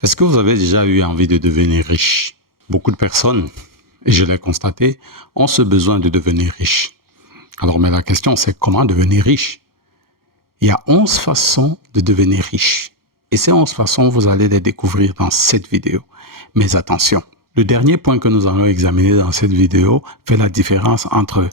Est-ce que vous avez déjà eu envie de devenir riche? Beaucoup de personnes, et je l'ai constaté, ont ce besoin de devenir riche. Alors, mais la question, c'est comment devenir riche? Il y a 11 façons de devenir riche. Et ces 11 façons, vous allez les découvrir dans cette vidéo. Mais attention, le dernier point que nous allons examiner dans cette vidéo fait la différence entre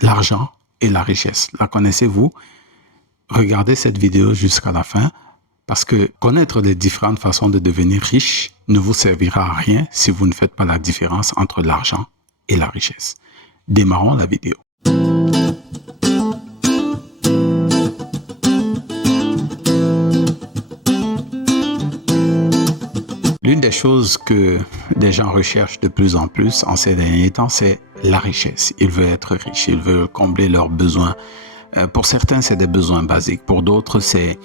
l'argent et la richesse. La connaissez-vous? Regardez cette vidéo jusqu'à la fin. Parce que connaître les différentes façons de devenir riche ne vous servira à rien si vous ne faites pas la différence entre l'argent et la richesse. Démarrons la vidéo. L'une des choses que les gens recherchent de plus en plus en ces derniers temps, c'est la richesse. Ils veulent être riches, ils veulent combler leurs besoins. Pour certains, c'est des besoins basiques. Pour d'autres, c'est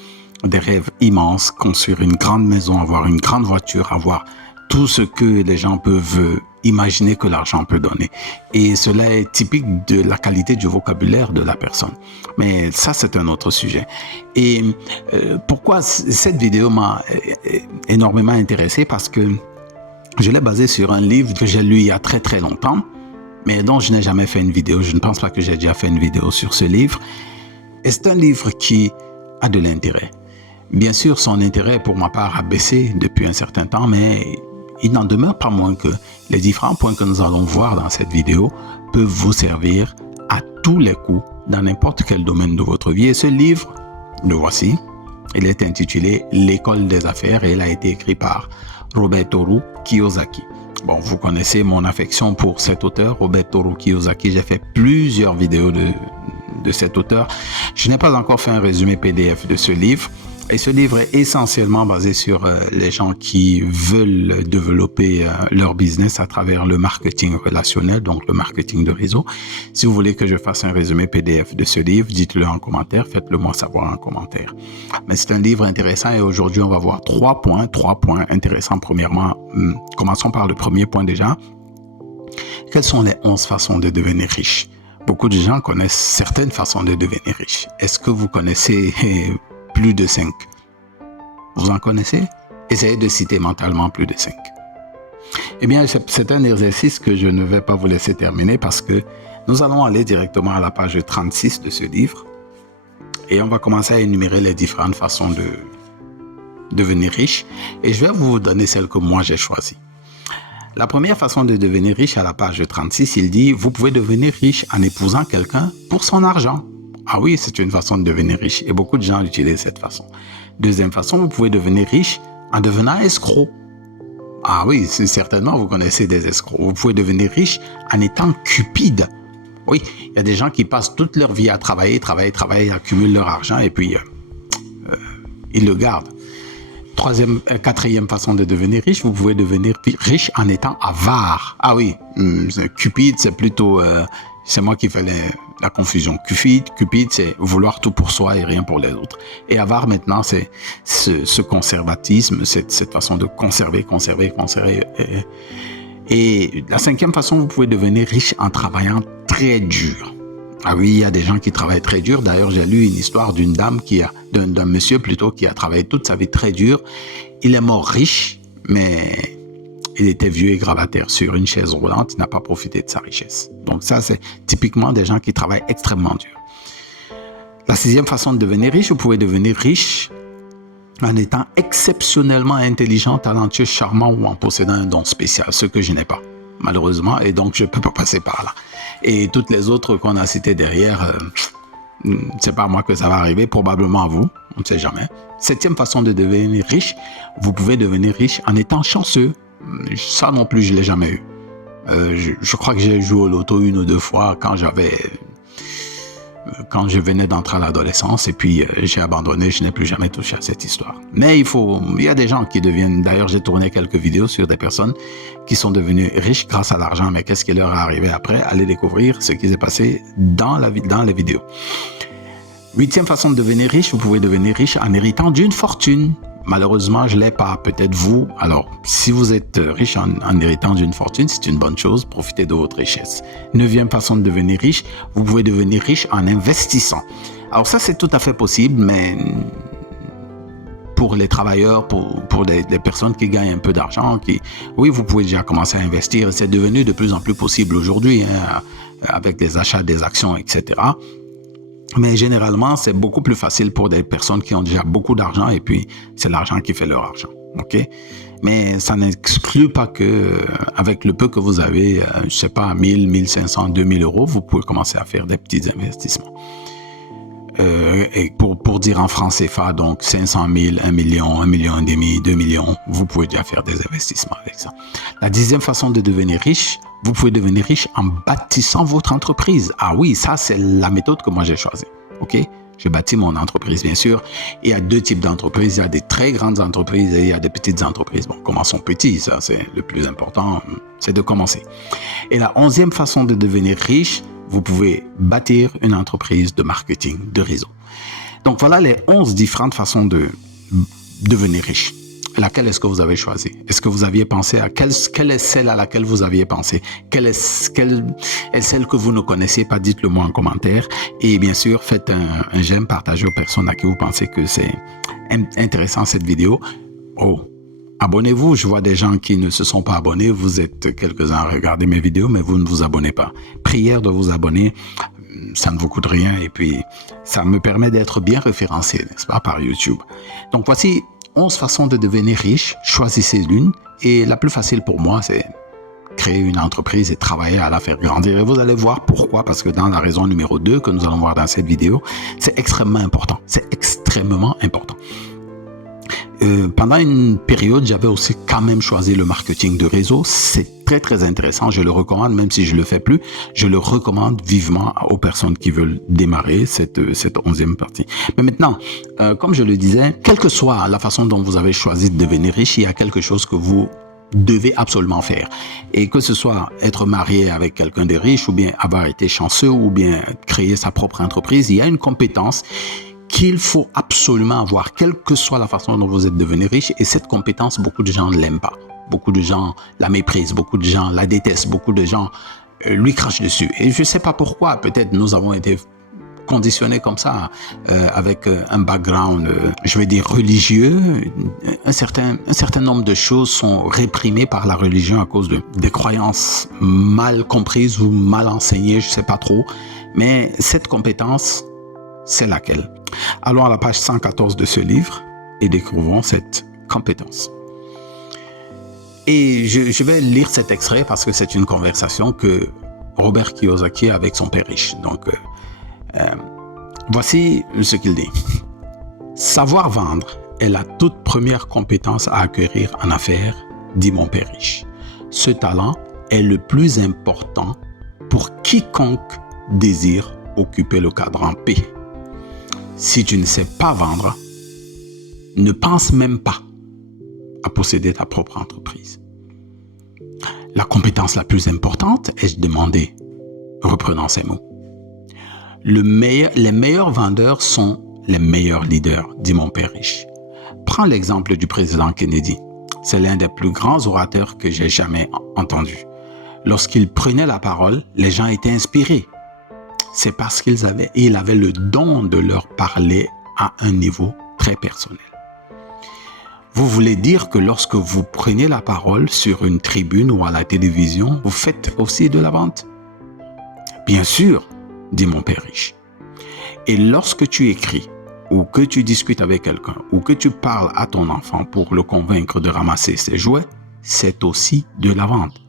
des rêves immenses, construire une grande maison, avoir une grande voiture, avoir tout ce que les gens peuvent imaginer que l'argent peut donner. Et cela est typique de la qualité du vocabulaire de la personne. Mais ça, c'est un autre sujet. Et pourquoi cette vidéo m'a énormément intéressé? Parce que je l'ai basée sur un livre que j'ai lu il y a très très longtemps, mais dont je n'ai jamais fait une vidéo. Je ne pense pas que j'ai déjà fait une vidéo sur ce livre. Et c'est un livre qui a de l'intérêt. Bien sûr, son intérêt pour ma part a baissé depuis un certain temps, mais il n'en demeure pas moins que les différents points que nous allons voir dans cette vidéo peuvent vous servir à tous les coups dans n'importe quel domaine de votre vie. Et ce livre, le voici, il est intitulé « L'école des affaires » et il a été écrit par Robert-Toru Kiyosaki. Bon, vous connaissez mon affection pour cet auteur, Robert-Toru Kiyosaki. J'ai fait plusieurs vidéos de cet auteur. Je n'ai pas encore fait un résumé PDF de ce livre. Et ce livre est essentiellement basé sur les gens qui veulent développer leur business à travers le marketing relationnel, donc le marketing de réseau. Si vous voulez que je fasse un résumé PDF de ce livre, dites-le en commentaire, faites-le moi savoir en commentaire. Mais c'est un livre intéressant et aujourd'hui, on va voir trois points intéressants. Premièrement, commençons par le premier point déjà. Quelles sont les 11 façons de devenir riche? Beaucoup de gens connaissent certaines façons de devenir riche. Est-ce que vous connaissez plus de 5? Vous en connaissez? Essayez de citer mentalement plus de 5. Eh bien, c'est un exercice que je ne vais pas vous laisser terminer parce que nous allons aller directement à la page 36 de ce livre et on va commencer à énumérer les différentes façons de devenir riche et je vais vous donner celle que moi j'ai choisie. La première façon de devenir riche à la page 36, il dit « Vous pouvez devenir riche en épousant quelqu'un pour son argent ». Ah oui, c'est une façon de devenir riche et beaucoup de gens utilisent cette façon. Deuxième façon, vous pouvez devenir riche en devenant escroc. Ah oui, certainement vous connaissez des escrocs. Vous pouvez devenir riche en étant cupide. Oui, il y a des gens qui passent toute leur vie à travailler, accumulent leur argent et puis ils le gardent. Quatrième façon de devenir riche, vous pouvez devenir riche en étant avare. Ah oui, cupide, c'est plutôt... c'est moi qui fais la confusion. Cupide, c'est vouloir tout pour soi et rien pour les autres. Et avare, maintenant, c'est ce conservatisme, cette façon de conserver. Et la cinquième façon, vous pouvez devenir riche en travaillant très dur. Ah oui, il y a des gens qui travaillent très dur. D'ailleurs, j'ai lu une histoire d'une dame d'un monsieur plutôt, qui a travaillé toute sa vie très dur. Il est mort riche, mais il était vieux et gravataire sur une chaise roulante. Il n'a pas profité de sa richesse. Donc ça, c'est typiquement des gens qui travaillent extrêmement dur. La sixième façon de devenir riche, vous pouvez devenir riche en étant exceptionnellement intelligent, talentueux, charmant ou en possédant un don spécial, ce que je n'ai pas, malheureusement, et donc je ne peux pas passer par là. Et toutes les autres qu'on a citées derrière, c'est pas à moi que ça va arriver, probablement à vous, on ne sait jamais. Septième façon de devenir riche, vous pouvez devenir riche en étant chanceux. Ça non plus, je ne l'ai jamais eu. Je crois que j'ai joué au loto une ou deux fois quand je venais d'entrer à l'adolescence et puis j'ai abandonné, je n'ai plus jamais touché à cette histoire. Mais il y a des gens qui deviennent, d'ailleurs j'ai tourné quelques vidéos sur des personnes qui sont devenues riches grâce à l'argent, mais qu'est-ce qui leur est arrivé après? Allez découvrir ce qui s'est passé dans les vidéos. Huitième façon de devenir riche, vous pouvez devenir riche en héritant d'une fortune. Malheureusement, je ne l'ai pas, peut-être vous. Alors, si vous êtes riche en héritant d'une fortune, c'est une bonne chose, profitez de votre richesse. Neuvième façon de devenir riche, vous pouvez devenir riche en investissant. Alors ça, c'est tout à fait possible, mais pour les travailleurs, pour les personnes qui gagnent un peu d'argent, oui, vous pouvez déjà commencer à investir. C'est devenu de plus en plus possible aujourd'hui, hein, avec des achats des actions, etc. Mais généralement, c'est beaucoup plus facile pour des personnes qui ont déjà beaucoup d'argent et puis c'est l'argent qui fait leur argent. OK? Mais ça n'exclut pas que avec le peu que vous avez, je sais pas, 1000, 1500, 2000 euros, vous pouvez commencer à faire des petits investissements. Et pour dire en francs CFA, donc 500 000, 1 million, 1 million et demi, 2 millions, vous pouvez déjà faire des investissements avec ça. La 10e façon de devenir riche, vous pouvez devenir riche en bâtissant votre entreprise. Ah oui, ça c'est la méthode que moi j'ai choisie. OK? Je bâtis mon entreprise, bien sûr. Il y a 2 types d'entreprises. Il y a des très grandes entreprises et il y a des petites entreprises. Bon, commençons petit, ça c'est le plus important, c'est de commencer. Et la 11e façon de devenir riche, vous pouvez bâtir une entreprise de marketing, de réseau. Donc voilà les 11 différentes façons de devenir riche. Laquelle est-ce que vous avez choisi? Est-ce que vous aviez pensé à quelle est celle à laquelle vous aviez pensé? Quelle est celle que vous ne connaissez pas? Dites-le moi en commentaire. Et bien sûr, faites un j'aime, partagez aux personnes à qui vous pensez que c'est intéressant cette vidéo. Oh, abonnez-vous. Je vois des gens qui ne se sont pas abonnés. Vous êtes quelques-uns à regarder mes vidéos, mais vous ne vous abonnez pas. Prière de vous abonner. Ça ne vous coûte rien et puis ça me permet d'être bien référencé, n'est-ce pas, par YouTube. Donc voici 11 façons de devenir riche. Choisissez l'une et la plus facile pour moi, c'est créer une entreprise et travailler à la faire grandir. Et vous allez voir pourquoi, parce que dans la raison numéro 2 que nous allons voir dans cette vidéo, c'est extrêmement important. C'est extrêmement important. Pendant une période, j'avais aussi quand même choisi le marketing de réseau. C'est très, très intéressant. Je le recommande, même si je ne le fais plus. Je le recommande vivement aux personnes qui veulent démarrer cette 11e partie. Mais maintenant, comme je le disais, quelle que soit la façon dont vous avez choisi de devenir riche, il y a quelque chose que vous devez absolument faire. Et que ce soit être marié avec quelqu'un de riche, ou bien avoir été chanceux, ou bien créer sa propre entreprise, il y a une compétence qu'il faut absolument avoir, quelle que soit la façon dont vous êtes devenu riche. Et cette compétence, beaucoup de gens ne l'aiment pas. Beaucoup de gens la méprisent, beaucoup de gens la détestent, beaucoup de gens lui crachent dessus. Et je ne sais pas pourquoi, peut-être nous avons été conditionnés comme ça, avec un background, je vais dire religieux. Un certain nombre de choses sont réprimées par la religion à cause des croyances mal comprises ou mal enseignées, je ne sais pas trop. Mais cette compétence, c'est laquelle? Allons à la page 114 de ce livre et découvrons cette compétence. Et je vais lire cet extrait parce que c'est une conversation que Robert Kiyosaki a avec son père riche. Donc, voici ce qu'il dit. Savoir vendre est la toute première compétence à acquérir en affaires, dit mon père riche. Ce talent est le plus important pour quiconque désire occuper le cadran P. Si tu ne sais pas vendre, ne pense même pas à posséder ta propre entreprise. La compétence la plus importante, ai-je demandé, reprenant ces mots. Les meilleurs vendeurs sont les meilleurs leaders, dit mon père riche. Prends l'exemple du président Kennedy. C'est l'un des plus grands orateurs que j'ai jamais entendu. Lorsqu'il prenait la parole, les gens étaient inspirés. C'est parce qu'il avait le don de leur parler à un niveau très personnel. Vous voulez dire que lorsque vous prenez la parole sur une tribune ou à la télévision, vous faites aussi de la vente? Bien sûr, dit mon père riche. Et lorsque tu écris, ou que tu discutes avec quelqu'un, ou que tu parles à ton enfant pour le convaincre de ramasser ses jouets, c'est aussi de la vente.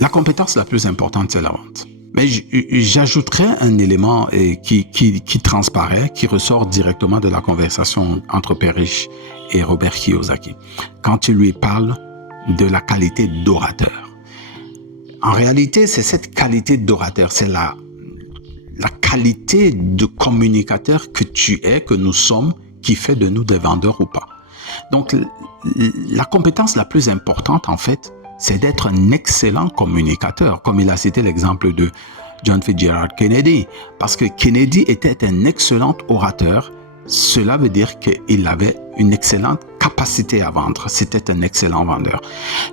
La compétence la plus importante, c'est la vente. Mais j'ajouterais un élément qui transparaît, qui ressort directement de la conversation entre Père Riche et Robert Kiyosaki, quand il lui parle de la qualité d'orateur. En réalité, c'est cette qualité d'orateur, c'est la qualité de communicateur que tu es, que nous sommes, qui fait de nous des vendeurs ou pas. Donc, la compétence la plus importante, en fait, c'est d'être un excellent communicateur, comme il a cité l'exemple de John Fitzgerald Kennedy. Parce que Kennedy était un excellent orateur, cela veut dire qu'il avait une excellente capacité à vendre. C'était un excellent vendeur.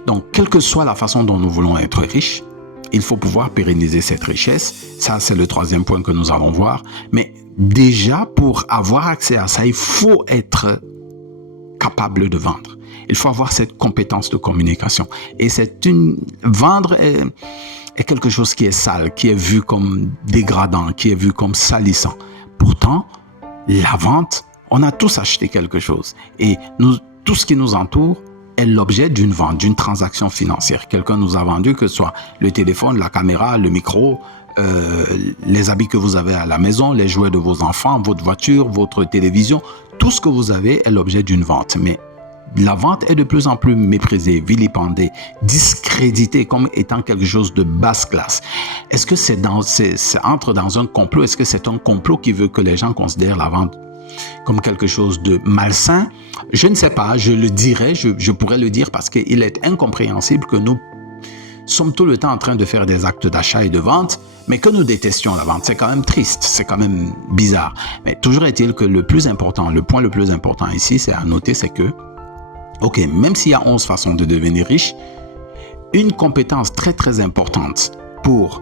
Donc, quelle que soit la façon dont nous voulons être riches, il faut pouvoir pérenniser cette richesse. Ça, c'est le troisième point que nous allons voir. Mais déjà, pour avoir accès à ça, il faut être capable de vendre. Il faut avoir cette compétence de communication. Et vendre est quelque chose qui est sale, qui est vu comme dégradant, qui est vu comme salissant. Pourtant, la vente, on a tous acheté quelque chose. Et tout ce qui nous entoure est l'objet d'une vente, d'une transaction financière. Quelqu'un nous a vendu, que ce soit le téléphone, la caméra, le micro, les habits que vous avez à la maison, les jouets de vos enfants, votre voiture, votre télévision. Tout ce que vous avez est l'objet d'une vente. Mais la vente est de plus en plus méprisée, vilipendée, discréditée comme étant quelque chose de basse classe. Est-ce que c'est entre dans un complot? Est-ce que c'est un complot qui veut que les gens considèrent la vente comme quelque chose de malsain? Je ne sais pas, je le dirais, je pourrais le dire parce qu'il est incompréhensible que nous sommes tout le temps en train de faire des actes d'achat et de vente, mais que nous détestions la vente. C'est quand même triste, c'est quand même bizarre. Mais toujours est-il que le point le plus important ici, c'est à noter, c'est que OK, même s'il y a 11 façons de devenir riche, une compétence très très importante pour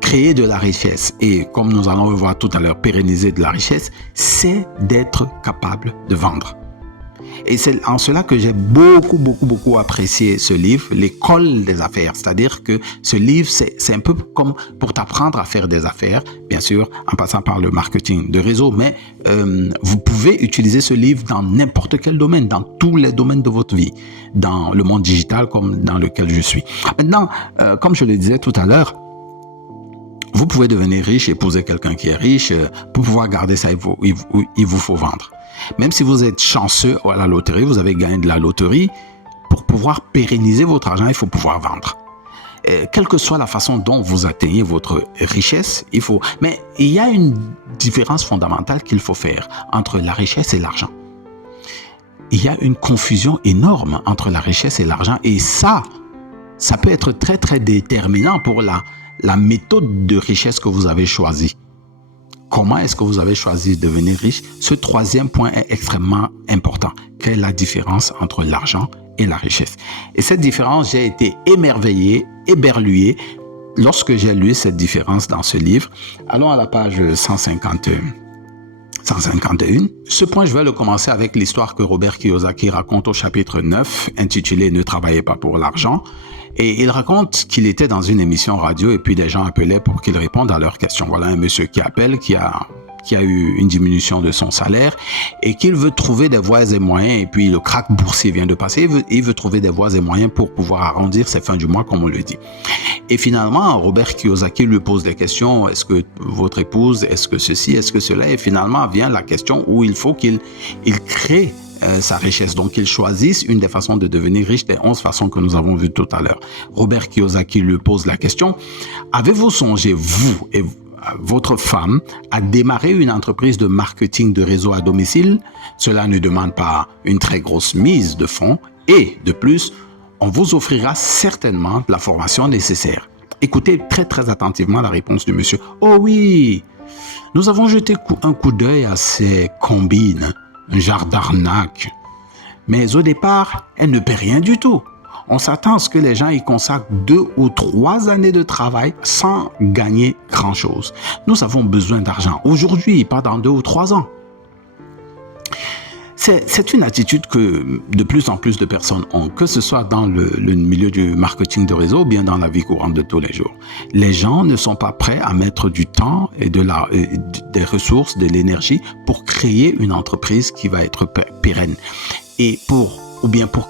créer de la richesse et, comme nous allons le voir tout à l'heure, pérenniser de la richesse, c'est d'être capable de vendre. Et c'est en cela que j'ai beaucoup apprécié ce livre, l'école des affaires. C'est-à-dire que ce livre, c'est un peu comme pour t'apprendre à faire des affaires, bien sûr, en passant par le marketing de réseau. Mais vous pouvez utiliser ce livre dans n'importe quel domaine, dans tous les domaines de votre vie, dans le monde digital comme dans lequel je suis. Maintenant, comme je le disais tout à l'heure, vous pouvez devenir riche, épouser quelqu'un qui est riche. Pour pouvoir garder ça, il vous faut vendre. Même si vous êtes chanceux à la loterie, vous avez gagné de la loterie, pour pouvoir pérenniser votre argent, il faut pouvoir vendre. Quelle que soit la façon dont vous atteignez votre richesse, il faut... Mais il y a une différence fondamentale qu'il faut faire entre la richesse et l'argent. Il y a une confusion énorme entre la richesse et l'argent, et ça peut être très très déterminant pour la méthode de richesse que vous avez choisie. Comment est-ce que vous avez choisi de devenir riche? Ce troisième point est extrêmement important. Quelle est la différence entre l'argent et la richesse? Et cette différence, j'ai été émerveillé, éberlué lorsque j'ai lu cette différence dans ce livre. Allons à la page 151. Ce point, je vais le commencer avec l'histoire que Robert Kiyosaki raconte au chapitre 9, intitulé « Ne travaillez pas pour l'argent ». Et il raconte qu'il était dans une émission radio et puis des gens appelaient pour qu'il réponde à leurs questions. Voilà un monsieur qui appelle, qui a eu une diminution de son salaire et qu'il veut trouver des voies et moyens, et puis le krach boursier vient de passer, il veut trouver des voies et moyens pour pouvoir arrondir ses fins du mois, comme on le dit. Et finalement, Robert Kiyosaki lui pose des questions. Est-ce que votre épouse, est-ce que ceci, est-ce que cela? Et finalement vient la question où il faut qu'il crée sa richesse. Donc, ils choisissent une des façons de devenir riche, des 11 façons que nous avons vues tout à l'heure. Robert Kiyosaki lui pose la question: avez-vous songé, vous et votre femme, à démarrer une entreprise de marketing de réseau à domicile? Cela ne demande pas une très grosse mise de fonds et, de plus, on vous offrira certainement la formation nécessaire. Écoutez très très attentivement la réponse du monsieur. Oh oui, nous avons jeté un coup d'œil à ces combines, un genre d'arnaque. Mais au départ, elle ne paie rien du tout. On s'attend à ce que les gens y consacrent 2 ou 3 années de travail sans gagner grand-chose. Nous avons besoin d'argent aujourd'hui, pas dans 2 ou 3 ans. C'est une attitude que de plus en plus de personnes ont, que ce soit dans le milieu du marketing de réseau ou bien dans la vie courante de tous les jours. Les gens ne sont pas prêts à mettre du temps et des ressources, de l'énergie pour créer une entreprise qui va être pérenne et pour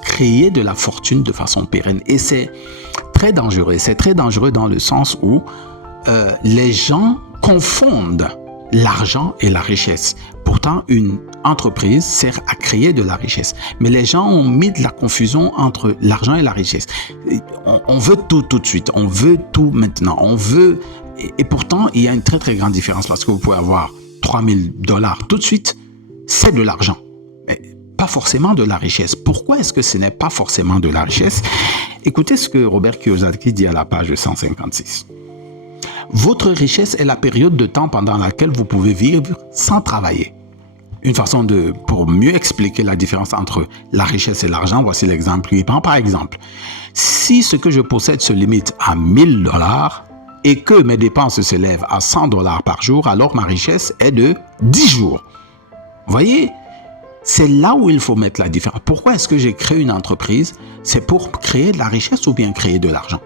créer de la fortune de façon pérenne. Et c'est très dangereux. C'est très dangereux dans le sens où les gens confondent l'argent et la richesse. Pourtant, une entreprise sert à créer de la richesse. Mais les gens ont mis de la confusion entre l'argent et la richesse. On veut tout de suite. On veut tout maintenant. Et pourtant, il y a une très très grande différence parce que vous pouvez avoir $3,000 tout de suite. C'est de l'argent. Mais pas forcément de la richesse. Pourquoi est-ce que ce n'est pas forcément de la richesse? Écoutez ce que Robert Kiyosaki dit à la page 156. Votre richesse est la période de temps pendant laquelle vous pouvez vivre sans travailler. Une façon pour mieux expliquer la différence entre la richesse et l'argent, voici l'exemple qui prend. Par exemple, si ce que je possède se limite à $1,000, et que mes dépenses s'élèvent à 100 $ par jour, alors ma richesse est de 10 jours. Vous voyez, c'est là où il faut mettre la différence. Pourquoi est-ce que j'ai créé une entreprise? C'est pour créer de la richesse ou bien créer de l'argent?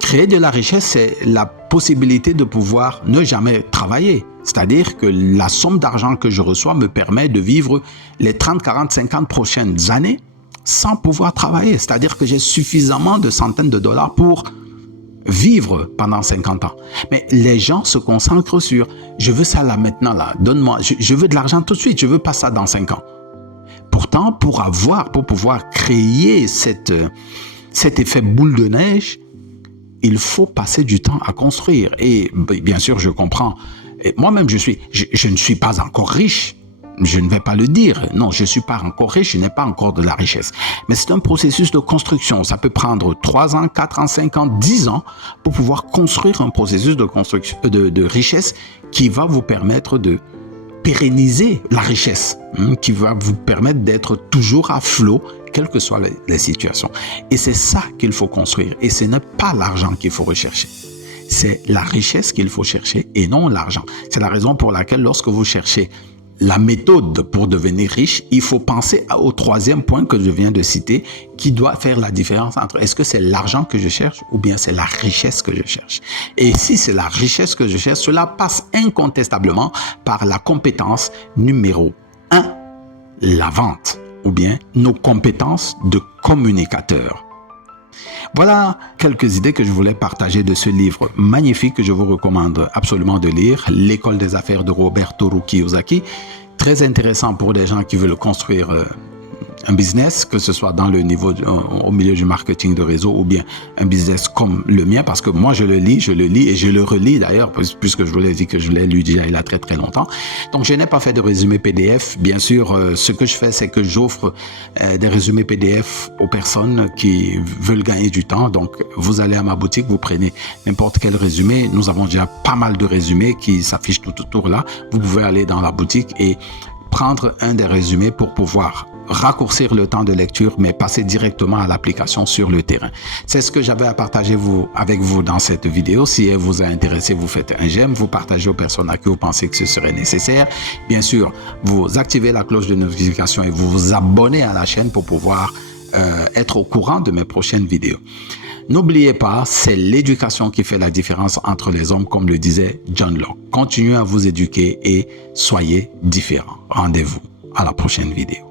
Créer de la richesse, c'est la possibilité de pouvoir ne jamais travailler. C'est-à-dire que la somme d'argent que je reçois me permet de vivre les 30, 40, 50 prochaines années sans pouvoir travailler. C'est-à-dire que j'ai suffisamment de centaines de dollars pour vivre pendant 50 ans. Mais les gens se concentrent sur « je veux ça là maintenant, là, donne-moi, je veux de l'argent tout de suite, je veux pas ça dans 5 ans ». Pourtant, pour pouvoir créer cet effet boule de neige, il faut passer du temps à construire. Et bien sûr, je comprends. Moi-même, je ne suis pas encore riche. Je ne vais pas le dire. Non, je ne suis pas encore riche, je n'ai pas encore de la richesse. Mais c'est un processus de construction. Ça peut prendre 3 ans, 4 ans, 5 ans, 10 ans pour pouvoir construire un processus de construction, de richesse qui va vous permettre de pérenniser la richesse, qui va vous permettre d'être toujours à flot, quelles que soient les situations. Et c'est ça qu'il faut construire. Et ce n'est pas l'argent qu'il faut rechercher. C'est la richesse qu'il faut chercher et non l'argent. C'est la raison pour laquelle lorsque vous cherchez la méthode pour devenir riche, il faut penser au troisième point que je viens de citer, qui doit faire la différence entre est-ce que c'est l'argent que je cherche ou bien c'est la richesse que je cherche. Et si c'est la richesse que je cherche, cela passe incontestablement par la compétence numéro 1, la vente, ou bien nos compétences de communicateur. Voilà quelques idées que je voulais partager de ce livre magnifique que je vous recommande absolument de lire, L'école des affaires de Roberto Kiyosaki. Très intéressant pour des gens qui veulent construire un business, que ce soit dans le niveau au milieu du marketing de réseau ou bien un business comme le mien, parce que moi je le lis et je le relis d'ailleurs, puisque je vous l'ai dit que je l'ai lu déjà il y a très très longtemps. Donc je n'ai pas fait de résumé PDF. Bien sûr, ce que je fais, c'est que j'offre des résumés PDF aux personnes qui veulent gagner du temps. Donc vous allez à ma boutique, vous prenez n'importe quel résumé. Nous avons déjà pas mal de résumés qui s'affichent tout autour là. Vous pouvez aller dans la boutique et prendre un des résumés pour pouvoir raccourcir le temps de lecture, mais passer directement à l'application sur le terrain. C'est ce que j'avais à partager avec vous dans cette vidéo. Si elle vous a intéressé, vous faites un j'aime, vous partagez aux personnes à qui vous pensez que ce serait nécessaire. Bien sûr, vous activez la cloche de notification et vous vous abonnez à la chaîne pour pouvoir être au courant de mes prochaines vidéos. N'oubliez pas, c'est l'éducation qui fait la différence entre les hommes, comme le disait John Locke. Continuez à vous éduquer et soyez différents. Rendez-vous à la prochaine vidéo.